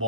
Yeah!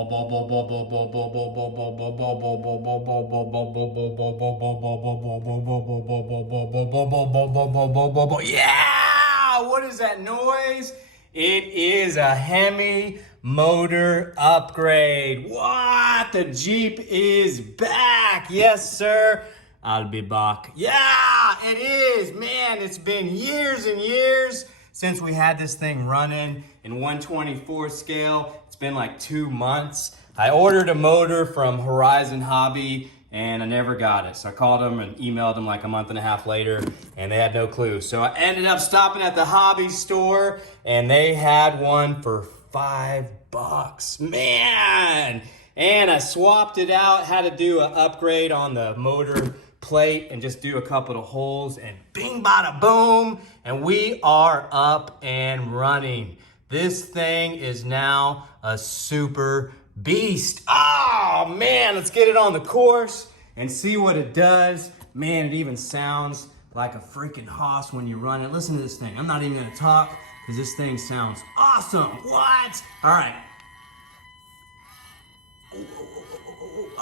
What is that noise? It is a Hemi motor upgrade. What? The Jeep is back. Yes, sir. I'll be back. Yeah, it is. Man, it's been years and years since we had this thing running in 1/24 scale. It's been like 2 months. I ordered a motor from Horizon Hobby and I never got it. So I called them and emailed them like a month and a half later and they had no clue. So I ended up stopping at the hobby store and they had one for $5. Man! And I swapped it out, had to do an upgrade on the motor plate and just do a couple of holes and bing bada boom, and we are up and running. This thing is now a super beast. Oh man, let's get it on the course and see what it does. Man, it even sounds like a freaking hoss when you run it. Listen to this thing. I'm not even gonna talk because this thing sounds awesome. What? All right.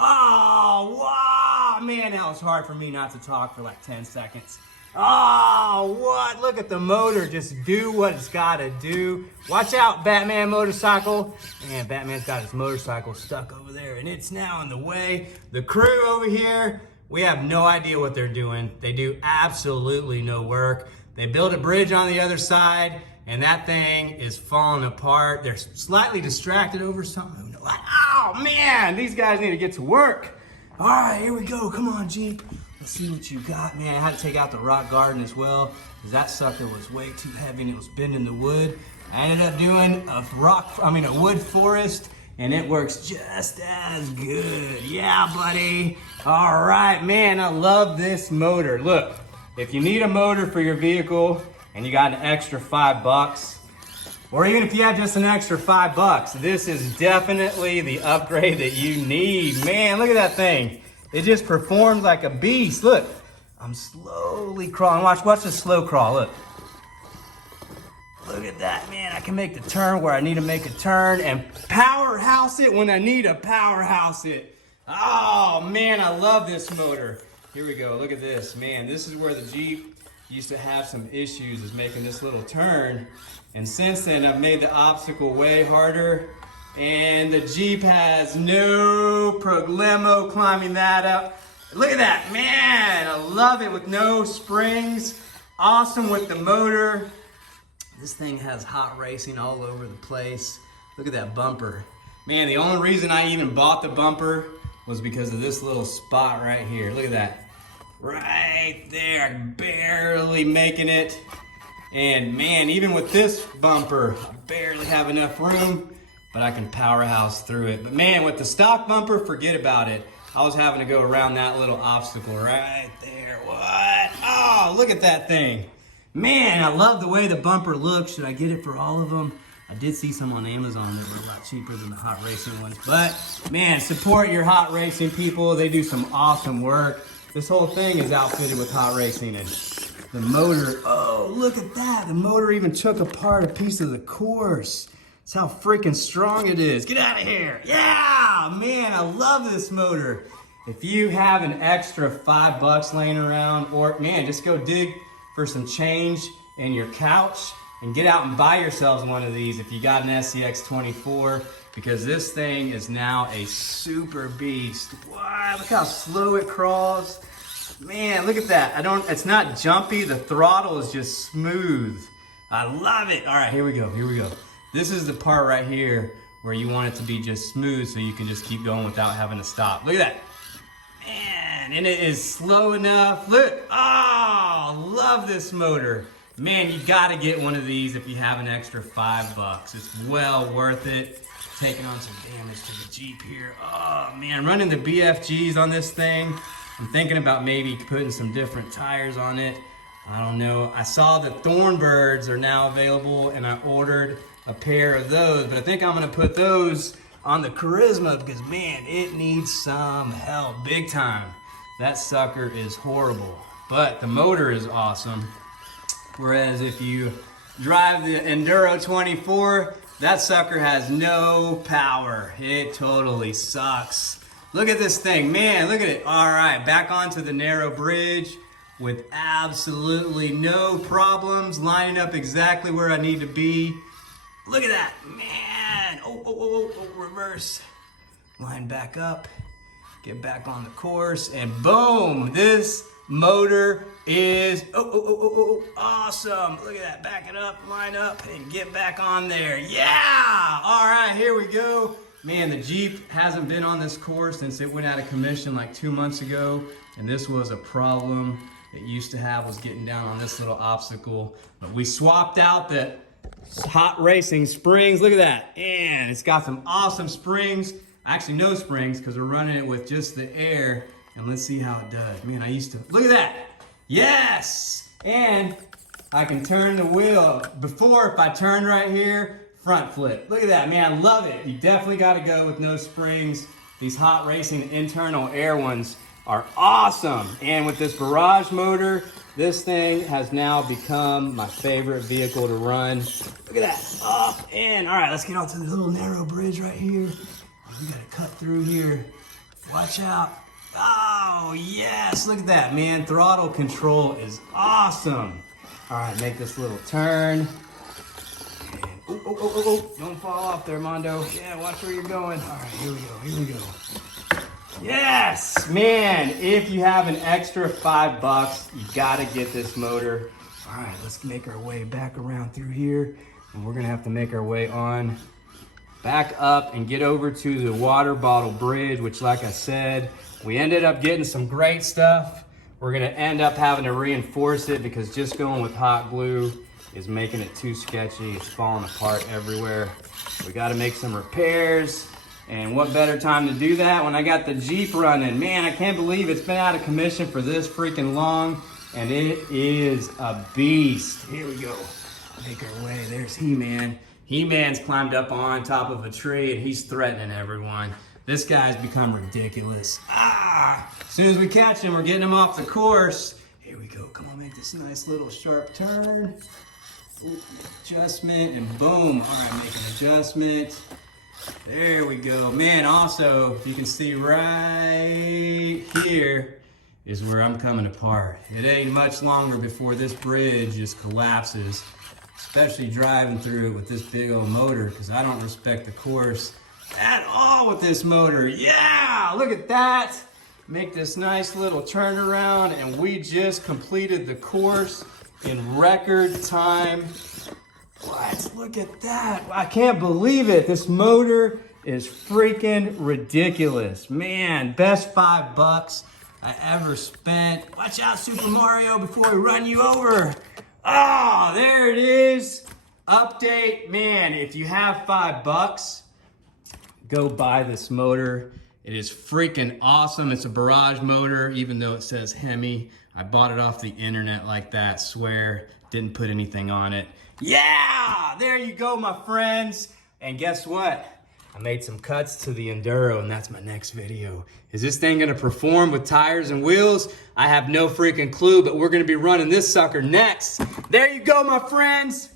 Oh, wow, man, that was hard for me not to talk for like 10 seconds. Oh, what? Look at the motor just do what it's gotta do. Watch out, Batman motorcycle. Man, Batman's got his motorcycle stuck over there and it's now in the way. The crew over here, we have no idea what they're doing. They do absolutely no work. They built a bridge on the other side and that thing is falling apart. They're slightly distracted over something. Oh man, these guys need to get to work. All right, here we go. Come on, Jeep. Let's see what you got, man. I had to take out the rock garden as well because that sucker was way too heavy and it was bending the wood. I ended up doing a wood forest and it works just as good. Yeah, buddy. All right, man, I love this motor. Look, if you need a motor for your vehicle and you got an extra $5, or even if you have just an extra $5, this is definitely the upgrade that you need. Man, look at that thing. It just performs like a beast. Look, I'm slowly crawling. Watch the slow crawl, look. Look at that, man. I can make the turn where I need to make a turn and powerhouse it when I need to powerhouse it. Oh, man, I love this motor. Here we go, look at this. Man, this is where the Jeep used to have some issues, is making this little turn. And since then, I've made the obstacle way harder and the Jeep has no problemo climbing that up. Look at that, man, I love it with no springs. Awesome with the motor. This thing has hot racing all over the place. Look at that bumper. Man, the only reason I even bought the bumper was because of this little spot right here. Look at that. Right there, barely making it. And man, even with this bumper, I barely have enough room, but I can powerhouse through it. But man, with the stock bumper, forget about it. I was having to go around that little obstacle right there. What? Oh, look at that thing. Man, I love the way the bumper looks. Should I get it for all of them? I did see some on Amazon that were a lot cheaper than the hot racing ones. But man, support your hot racing people. They do some awesome work. This whole thing is outfitted with hot racing and the motor, oh, look at that. The motor even took apart a piece of the course. That's how freaking strong it is. Get out of here. Yeah, man, I love this motor. If you have an extra $5 laying around, or man, just go dig for some change in your couch and get out and buy yourselves one of these if you got an SCX24, because this thing is now a super beast. Wow, look how slow it crawls. Man, look at that. It's not jumpy. The throttle is just smooth. I love it. All right, here we go. This is the part right here where you want it to be just smooth so you can just keep going without having to stop. Look at that. Man, and it is slow enough. Look, oh, love this motor. Man, you gotta get one of these if you have an extra $5. It's well worth it. Taking on some damage to the Jeep here. Oh man, running the BFGs on this thing. I'm thinking about maybe putting some different tires on it. I don't know. I saw that Thornbirds are now available and I ordered a pair of those, but I think I'm gonna put those on the Charisma because man, it needs some help big time. That sucker is horrible, but the motor is awesome. Whereas if you drive the Enduro 24, that sucker has no power. It totally sucks. Look at this thing, man, look at it. All right, back onto the narrow bridge with absolutely no problems, lining up exactly where I need to be. Look at that, man. Oh, reverse. Line back up, get back on the course, and boom, this motor is awesome. Look at that, back it up, line up, and get back on there. Yeah, all right, here we go. Man, the Jeep hasn't been on this course since it went out of commission like 2 months ago, and this was a problem it used to have, was getting down on this little obstacle. But we swapped out the hot racing springs. Look at that, and it's got some awesome springs. Actually, no springs, because we're running it with just the air. And let's see how it does. Man, I used to, look at that. Yes! And I can turn the wheel. Before, if I turned right here, front flip. Look at that, man, I love it. You definitely gotta go with no springs. These hot racing internal air ones are awesome. And with this Barrage motor, this thing has now become my favorite vehicle to run. Look at that, up and, all right, let's get onto the little narrow bridge right here. We gotta cut through here. Watch out. Oh, yes, look at that, man. Throttle control is awesome. All right, make this little turn. And, don't fall off there, Mondo. Yeah, watch where you're going. All right, here we go. Yes, man, if you have an extra $5, you gotta get this motor. All right, let's make our way back around through here. And we're gonna have to make our way on back up and get over to the water bottle bridge, which, like I said, we ended up getting some great stuff. We're gonna end up having to reinforce it because just going with hot glue is making it too sketchy. It's falling apart everywhere. We gotta make some repairs. And what better time to do that when I got the Jeep running. Man, I can't believe it's been out of commission for this freaking long, and it is a beast. Here we go. Make our way, there's He-Man. He-Man's climbed up on top of a tree and he's threatening everyone. This guy's become ridiculous. As soon as we catch him, we're getting him off the course. Here we go, come on, make this nice little sharp turn. Ooh, adjustment, and boom. All right, make an adjustment. There we go. Man, also, you can see right here is where I'm coming apart. It ain't much longer before this bridge just collapses. Especially driving through it with this big old motor, because I don't respect the course at all with this motor. Yeah, look at that. Make this nice little turnaround, and we just completed the course in record time. What? Look at that. I can't believe it. This motor is freaking ridiculous. Man, best $5 I ever spent. Watch out, Super Mario, before we run you over. Oh, there it is. Update, man, if you have $5, go buy this motor. It is freaking awesome. It's a Barrage motor, even though it says Hemi. I bought it off the internet like that, swear. Didn't put anything on it. Yeah, there you go, my friends. And guess what? I made some cuts to the Enduro, and that's my next video. Is this thing gonna perform with tires and wheels? I have no freaking clue, but we're gonna be running this sucker next. There you go, my friends.